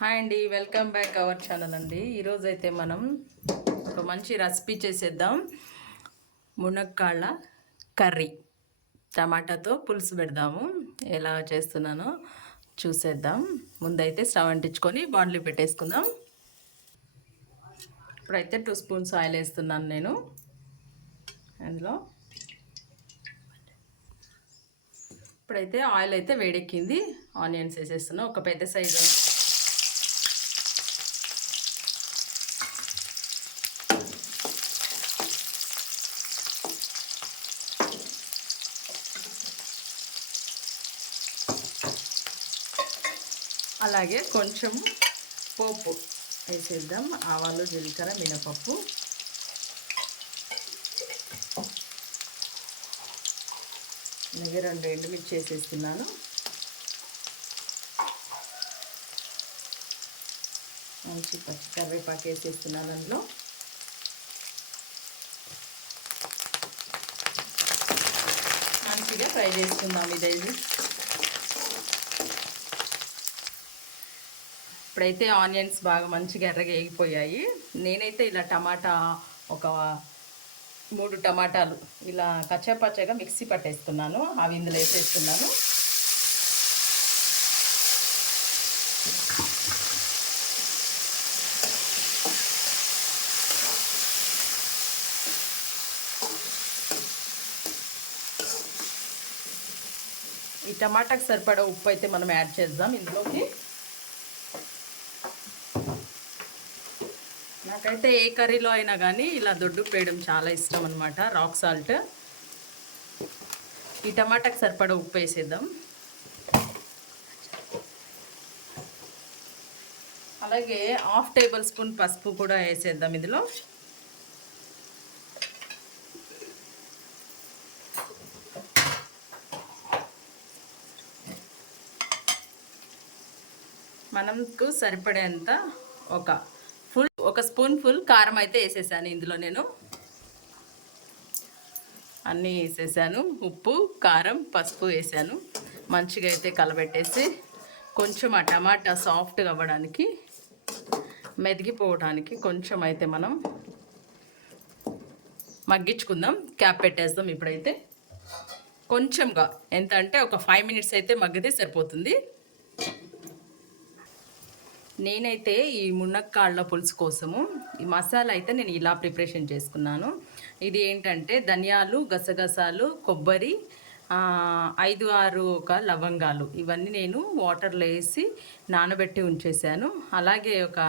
Hi అండి, welcome back our channel అండి. ఈరోజు అయితే మనం ఒక మంచి రెసిపీ చేసేద్దాం. మునక్కాళ్ళ కర్రీ టమాటాతో పులుసు పెడదాము. ఎలా చేస్తున్నానో చూసేద్దాం. ముందైతే స్టవ్ అంటించుకొని బాండ్లీ పెట్టేసుకుందాం. ఇప్పుడైతే 2 స్పూన్స్ ఆయిల్ వేస్తున్నాను నేను. అందులో ఇప్పుడైతే ఆయిల్ అయితే వేడెక్కింది. ఆనియన్స్ వేసేస్తున్నాను. ఒక పెద్ద సైజు అలాగే కొంచెం పోపు వేసేద్దాం. ఆవాలు, జీలకర్ర, మినపప్పు, అలాగే 2 ఎండుమిర్చి వేసేస్తున్నాను. మంచి పచ్చి కరివేపాకు వేసేస్తున్నాను. అందులో మంచిగా ఫ్రై చేసుకుందాం. ఇదైతే ఇప్పుడైతే ఆనియన్స్ బాగా మంచిగా ఎర్రగా వేగిపోయాయి. నేనైతే ఇలా టమాటా ఒక 3 టమాటాలు ఇలా కచ్చాపచ్చగా మిక్సీ పట్టేస్తున్నాను. అవి ఇందులో వేసేస్తున్నాను. ఈ టమాటాకి సరిపడా ఉప్పు అయితే మనం యాడ్ చేద్దాం ఇందులోకి. నాకైతే ఏ కర్రీలో అయినా కానీ ఇలా దొడ్డు వేయడం చాలా ఇష్టం అనమాట. Rock salt. ఈ టమాటాకి సరిపడా ఉప్పు వేసేద్దాం. అలాగే 1/2 టేబుల్ స్పూన్ పసుపు కూడా వేసేద్దాం ఇందులో. మనకు సరిపడేంత ఒక స్పూన్ ఫుల్ కారం అయితే వేసేసాను ఇందులో. నేను అన్నీ వేసేసాను. ఉప్పు, కారం, పసుపు వేసాను. మంచిగా అయితే కలబెట్టేసి కొంచెం ఆ టమాటా సాఫ్ట్గా అవ్వడానికి, మెదిగిపోవడానికి కొంచెం అయితే మనం మగ్గించుకుందాం. క్యాప్ పెట్టేద్దాం. ఇప్పుడైతే కొంచెంగా, ఎంత అంటే ఒక 5 మినిట్స్ అయితే మగ్గితే సరిపోతుంది. నేనైతే ఈ మునక్కాళ్ళ పులుసు కోసము ఈ మసాలా అయితే నేను ఇలా ప్రిపరేషన్ చేసుకున్నాను. ఇది ఏంటంటే ధనియాలు, గసగసాలు, కొబ్బరి, 5-6 ఒక లవంగాలు, ఇవన్నీ నేను వాటర్లో వేసి నానబెట్టి ఉంచేసాను. అలాగే ఒక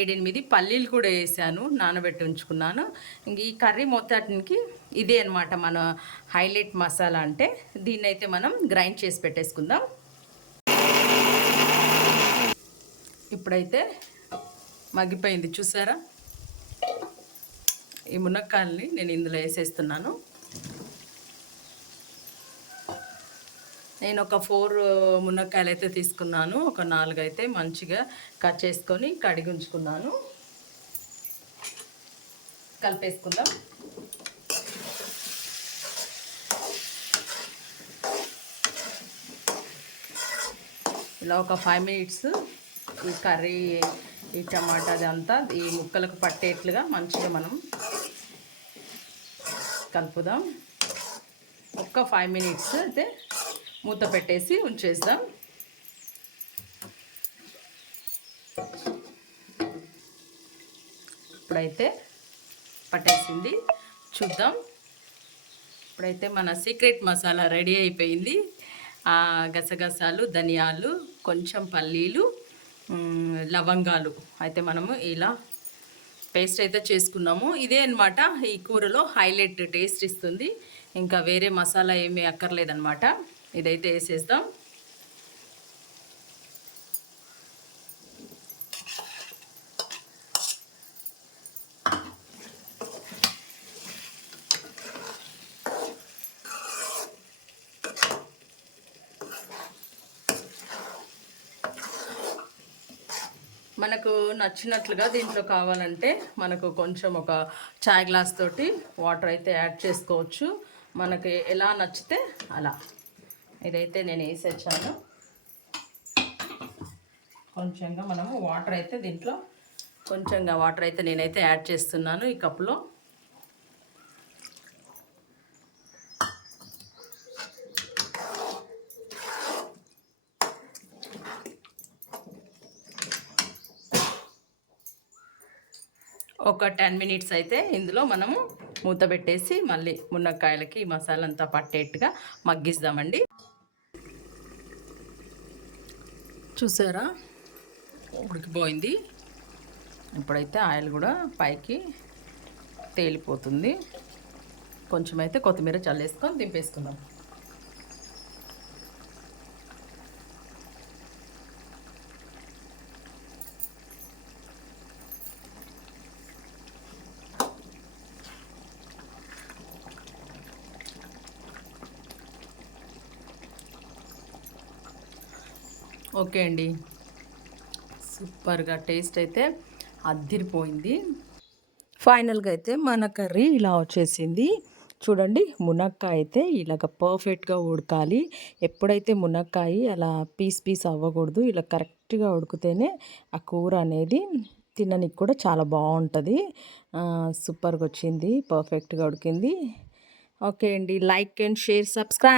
7-8 పల్లీలు కూడా వేసాను, నానబెట్టి ఉంచుకున్నాను. ఇంక ఈ కర్రీ మొత్తానికి ఇదే అనమాట మన హైలైట్ మసాలా. అంటే దీన్నైతే మనం గ్రైండ్ చేసి పెట్టేసుకుందాం. ఇప్పుడైతే మగ్గిపోయింది, చూసారా? ఈ మునక్కాయల్ని నేను ఇందులో వేసేస్తున్నాను. నేను ఒక 4 మునక్కాయలు అయితే తీసుకున్నాను. ఒక 4 అయితే మంచిగా కట్ చేసుకొని కడిగి ఉంచుకున్నాను. కలిపేసుకుందాం. ఇలా ఒక 5 మినిట్స్ ఈ కర్రీ, ఈ టమాటాది అంతా ఈ ముక్కలకు పట్టేట్లుగా మంచిగా మనం కలుపుదాం. ఒక్క 5 మినిట్స్ అయితే మూత పెట్టేసి ఉంచేద్దాం. ఇప్పుడైతే పట్టేసింది, చూద్దాం. ఇప్పుడైతే మన సీక్రెట్ మసాలా రెడీ అయిపోయింది. గసగసాలు, ధనియాలు, కొంచెం పల్లీలు, లవంగాలు అయితే మనము ఇలా పేస్ట్ అయితే చేసుకున్నాము. ఇదే అన్నమాట ఈ కూరలో హైలైట్, టేస్ట్ ఇస్తుంది. ఇంకా వేరే మసాలా ఏమీ అక్కర్లేదన్నమాట. ఇదైతే వేసేద్దాం. మనకు నచ్చినట్లుగా దీంట్లో కావాలంటే మనకు కొంచెం ఒక చాయ్ గ్లాస్ తోటి వాటర్ అయితే యాడ్ చేసుకోవచ్చు. మనకి ఎలా నచ్చితే అలా. ఇదైతే నేను వేసేసాను. కొంచెంగా మనము వాటర్ అయితే దీంట్లో కొంచెంగా వాటర్ అయితే నేనైతే యాడ్ చేస్తున్నాను ఈ కప్పులో. ఒక 10 మినిట్స్ అయితే ఇందులో మనము మూత పెట్టేసి మళ్ళీ మునక్కాయలకి ఈ మసాలా అంతా పట్టేట్టుగా మగ్గిద్దామండి. చూసారా, ఉడికిపోయింది. ఇప్పుడైతే ఆయిల్ కూడా పైకి తేలిపోతుంది. కొంచెం అయితే కొత్తిమీర చల్లేసుకొని దింపేసుకుందాం. ఓకే అండి, సూపర్గా టేస్ట్ అయితే అద్దిరిపోయింది. ఫైనల్గా అయితే మన కర్రీ ఇలా వచ్చేసింది. చూడండి, మునక్కాయ అయితే ఇలాగ పర్ఫెక్ట్గా ఉడకాలి. ఎప్పుడైతే మునక్కాయ అలా పీస్ పీస్ అవ్వకూడదు, ఇలా కరెక్ట్గా ఉడికితేనే ఆ కూర అనేది తినడానికి కూడా చాలా బాగుంటుంది. సూపర్గా వచ్చింది, పర్ఫెక్ట్గా ఉడికింది. ఓకే అండి, లైక్ అండ్ షేర్, సబ్స్క్రైబ్.